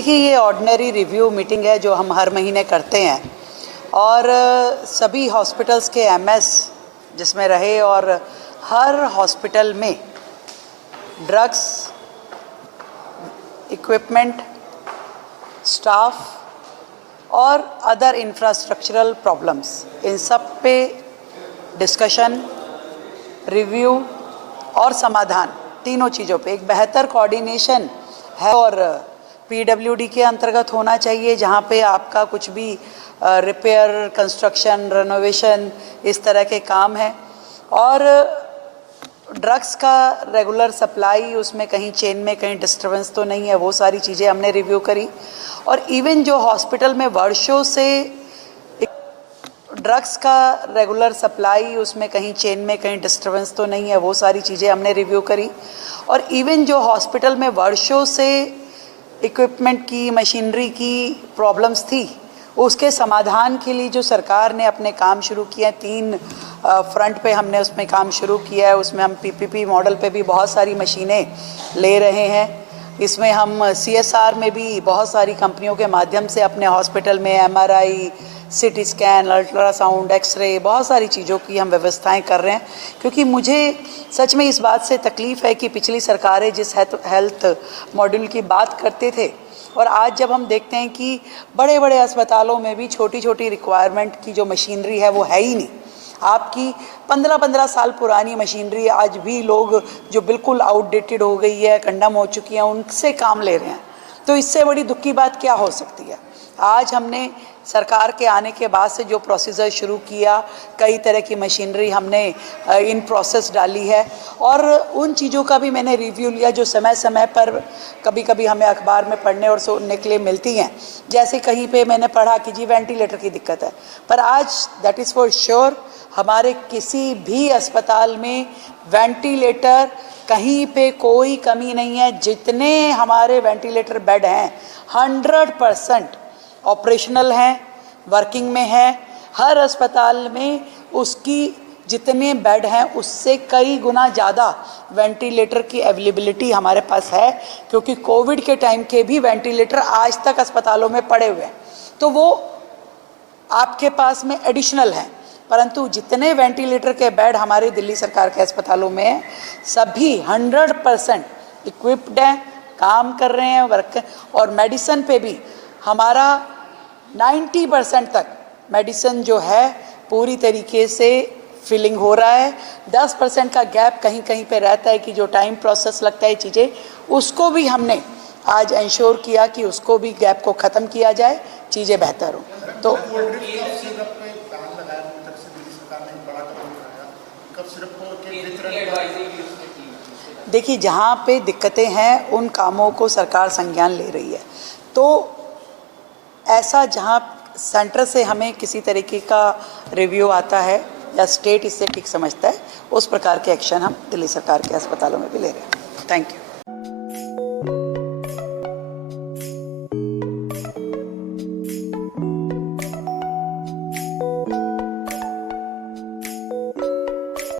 देखिए, ये ordinary review meeting है जो हम हर महीने करते हैं और सभी हॉस्पिटल्स के एमएस जिसमें रहे और हर हॉस्पिटल में ड्रग्स, इक्विपमेंट, स्टाफ और अदर इंफ्रास्ट्रक्चरल प्रॉब्लम्स, इन सब पे डिस्कशन, रिव्यू और समाधान, तीनों चीज़ों पे एक बेहतर कोऑर्डिनेशन है और पीडब्ल्यूडी के अंतर्गत होना चाहिए, जहाँ पे आपका कुछ भी रिपेयर, कंस्ट्रक्शन, रेनोवेशन, इस तरह के काम है। और ड्रग्स का रेगुलर सप्लाई, उसमें कहीं चेन में कहीं डिस्टर्बेंस तो नहीं है, वो सारी चीज़ें हमने रिव्यू करी। और इवन जो हॉस्पिटल में वर्षों से ड्रग्स का रेगुलर सप्लाई, उसमें कहीं चेन में कहीं डिस्टर्बेंस तो नहीं है, वो सारी चीज़ें हमने रिव्यू करी। और इवन जो हॉस्पिटल में वर्षों से इक्विपमेंट की, मशीनरी की प्रॉब्लम्स थी, उसके समाधान के लिए जो सरकार ने अपने काम शुरू किए हैं, 3 फ्रंट पे हमने उसमें काम शुरू किया है। उसमें हम पीपीपी मॉडल पे भी बहुत सारी मशीनें ले रहे हैं। इसमें हम सीएसआर में भी बहुत सारी कंपनियों के माध्यम से अपने हॉस्पिटल में MRI, CT scan, ultrasound, x ray, बहुत सारी चीज़ों की हम व्यवस्थाएं कर रहे हैं। क्योंकि मुझे सच में इस बात से तकलीफ़ है कि पिछली सरकारें जिस हेल्थ मॉड्यूल की बात करते थे और आज जब हम देखते हैं कि बड़े बड़े अस्पतालों में भी छोटी छोटी रिक्वायरमेंट की जो मशीनरी है वो है ही नहीं। आपकी 15-15 साल पुरानी मशीनरी आज भी लोग जो बिल्कुल आउटडेटेड हो गई है, कंडम हो चुकी है, उनसे काम ले रहे हैं। तो इससे बड़ी दुख की बात क्या हो सकती है। आज हमने सरकार के आने के बाद से जो प्रोसीजर शुरू किया, कई तरह की मशीनरी हमने इन प्रोसेस डाली है और उन चीज़ों का भी मैंने रिव्यू लिया जो समय समय पर कभी कभी हमें अखबार में पढ़ने और सुनने के लिए मिलती हैं। जैसे कहीं पे मैंने पढ़ा कि जी वेंटिलेटर की दिक्कत है, पर आज दैट इज़ फॉर श्योर हमारे किसी भी अस्पताल में वेंटिलेटर कहीं पे कोई कमी नहीं है। जितने हमारे वेंटिलेटर बेड हैं 100% ऑपरेशनल हैं, वर्किंग में है। हर अस्पताल में उसकी जितने बेड हैं उससे कई गुना ज़्यादा वेंटिलेटर की अवेलेबिलिटी हमारे पास है, क्योंकि कोविड के टाइम के भी वेंटिलेटर आज तक अस्पतालों में पड़े हुए हैं। तो वो आपके पास में एडिशनल हैं, परंतु जितने वेंटिलेटर के बेड हमारे दिल्ली सरकार के अस्पतालों में हैं सभी 100% इक्विप्ड हैं, काम कर रहे हैं, वर्क। और मेडिसिन पे भी हमारा 90% तक मेडिसिन जो है पूरी तरीके से फिलिंग हो रहा है। 10% का गैप कहीं कहीं पे रहता है कि जो टाइम प्रोसेस लगता है चीज़ें, उसको भी हमने आज इंश्योर किया कि उसको भी गैप को ख़त्म किया जाए, चीज़ें बेहतर हो। तो देखिए, जहाँ पे दिक्कतें हैं उन कामों को सरकार संज्ञान ले रही है। तो ऐसा जहाँ सेंटर से हमें किसी तरीके का रिव्यू आता है या स्टेट इससे ठीक समझता है, उस प्रकार के एक्शन हम दिल्ली सरकार के अस्पतालों में भी ले रहे हैं। Thank you.